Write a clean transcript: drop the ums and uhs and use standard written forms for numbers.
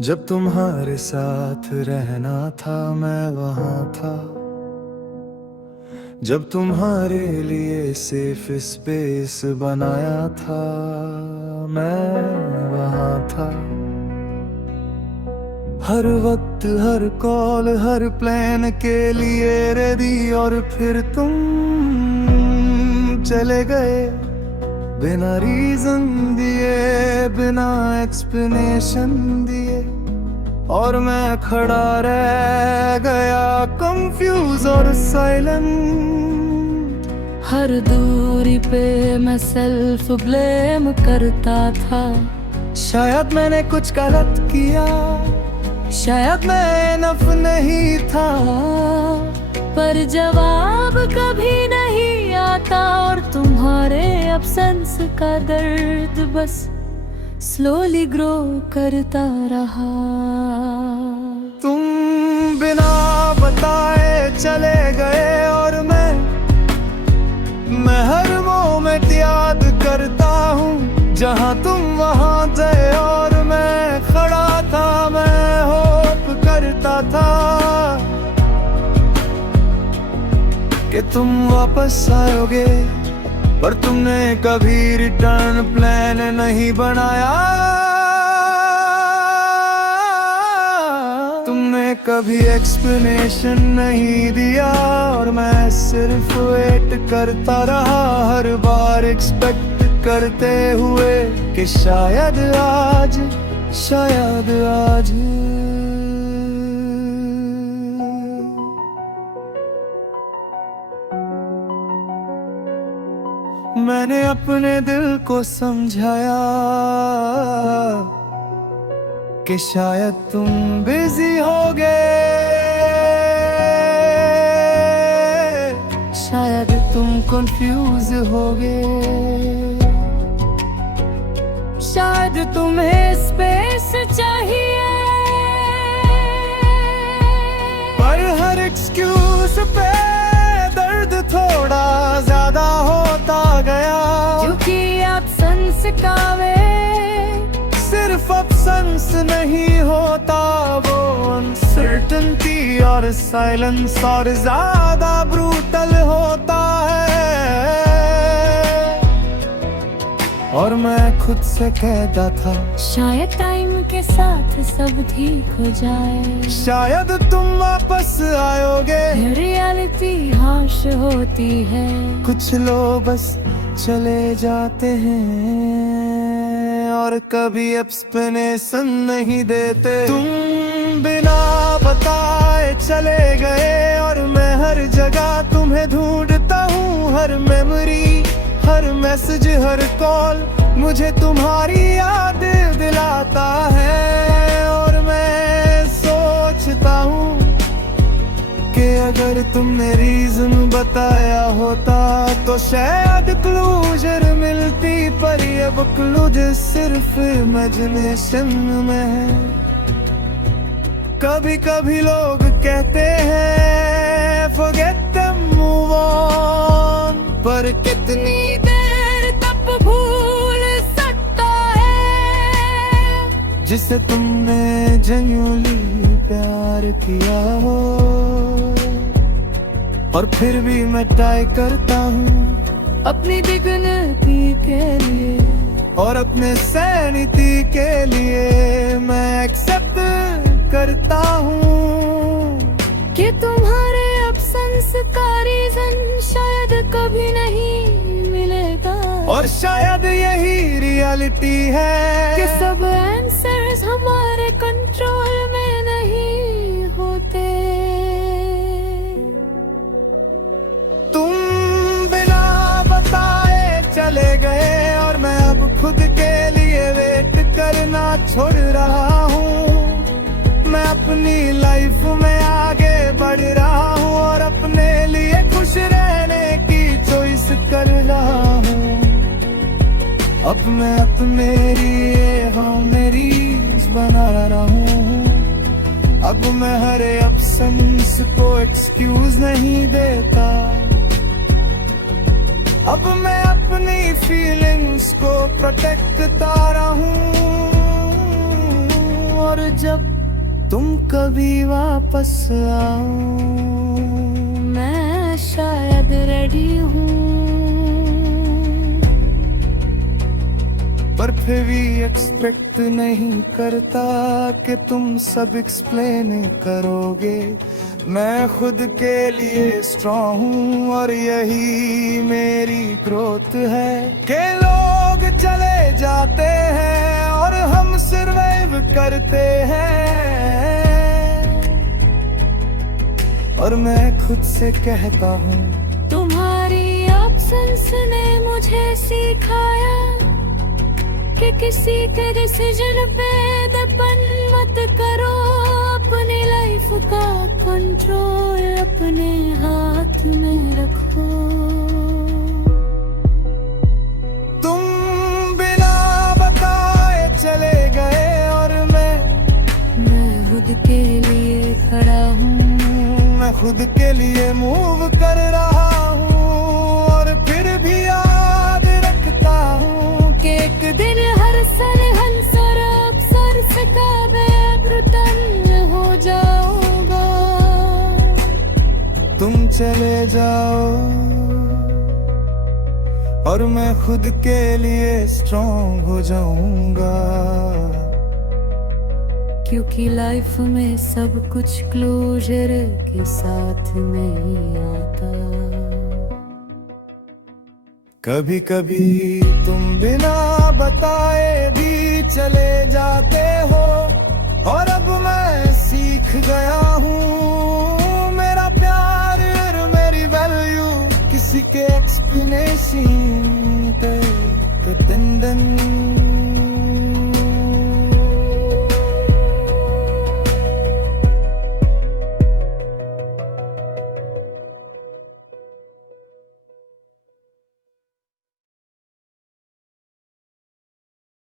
जब तुम्हारे साथ रहना था मैं वहाँ था। जब तुम्हारे लिए सेफ स्पेस बनाया था मैं वहाँ था। हर वक्त हर कॉल हर प्लान के लिए रेडी, और फिर तुम चले गए बिना रीजन दिए, बिना एक्सप्लेनेशन दिए। और मैं खड़ा रह गया कंफ्यूज और साइलेंट। हर दूरी पे मैं सेल्फ ब्लेम करता था। शायद मैंने कुछ गलत किया, शायद मैं इनफ नहीं था। पर जवाब कभी नहीं आता, और तुम्हारे एब्सेंस का दर्द बस स्लोली ग्रो करता रहा। तुम बिना बताए चले गए, और मैं हर मोमेंट याद करता हूँ जहाँ तुम वहाँ थे। और मैं खड़ा था, मैं होप करता था कि तुम वापस आओगे, पर तुमने कभी रिटर्न प्लान नहीं बनाया। तुमने कभी एक्सप्लेनेशन नहीं दिया, और मैं सिर्फ वेट करता रहा, हर बार एक्सपेक्ट करते हुए कि शायद आज मैंने अपने दिल को समझाया कि शायद तुम बिजी होगे, शायद तुम कंफ्यूज होगे, शायद तुम्हें स्पेस चाहिए। पर हर एक्सक्यूज पे दर्द थोड़ा ज्यादा होता गया। क्योंकि एब्सेंस का वे सिर्फ अब्सेंस नहीं होता, वो अनसर्टेनिटी और साइलेंस और ज्यादा ब्रूटल होता है। और मैं खुद से कहता था शायद टाइम के साथ सब ठीक हो जाए, शायद तुम वापस आओगे। रियलिटी हाश होती है। कुछ लोग बस चले जाते हैं और कभी एक्सप्लेनेशन नहीं देते। तुम बिना बताए चले गए, और मैं हर जगह तुम्हें ढूंढता हूँ। हर मेमोरी हर मैसेज हर कॉल मुझे तुम्हारी याद दिलाता है। और मैं सोचता हूँ कि अगर तुमने रीजन बताया होता तो शायद क्लोजर मिलती, पर ये क्लोजर सिर्फ इमेजिनेशन में है। कभी कभी लोग कहते हैं forget them, move on, पर कितनी देर तक भूल सकता है जिसे तुमने जेन्युइनली प्यार किया हो। और फिर भी मैं ट्राई करता हूँ अपनी डिग्निटी के लिए, और अपने सैनिटी के लिए मैं एक्सेप्ट करता हूँ कि तुम्हारे एब्सेंस का रीजन शायद कभी नहीं मिलेगा। और शायद यही रियलिटी है कि सब आंसर्स हमारे कंट्रोल में नहीं होते। तुम बिना बताए चले गए, और मैं अब खुद के लिए वेट करना छोड़ रहा हूँ। मैं अपनी लाइफ में आगे बढ़ रहा हूँ, और अपने लिए खुश रहने की चॉइस कर रहा हूँ। अब मैं अपने लिए मेमोरीज बना रहा हूँ। अब मैं हर एब्सेंस को एक्सक्यूज नहीं देता। अब मैं अपनी फीलिंग्स को प्रोटेक्ट करता रहूं। और जब तुम कभी वापस आओ। मैं शायद रेडी हूँ, पर फिर भी एक्सपेक्ट नहीं करता कि तुम सब एक्सप्लेन करोगे। मैं खुद के लिए स्ट्रॉन्ग हूँ और यही मेरी ग्रोथ है कि लोग चले जाते हैं और हम सर्वाइव करते हैं। और मैं खुद से कहता हूँ तुम्हारी एब्सेंस ने मुझे सिखाया कि किसी के डिसीजन पे डिपेंड मत करो। अपनी लाइफ का कंट्रोल अपने हाथ में रखो। तुम बिना बताए चले गए और मैं खुद के लिए खड़ा हूँ, मैं खुद के लिए मूव कर रहा हूँ। और फिर भी याद रखता हूँ कि एक दिन हर सर हंसर अफसर से काबिल हो जाऊंगा। तुम चले जाओ और मैं खुद के लिए स्ट्रॉन्ग हो जाऊंगा। क्योंकि लाइफ में सब कुछ क्लोजर के साथ नहीं आता। कभी कभी तुम बिना बताए भी चले जाते हो और अब मैं सीख गया हूँ मेरा प्यार और मेरी वैल्यू किसी के एक्सप्लेनेशन पे दिन दिन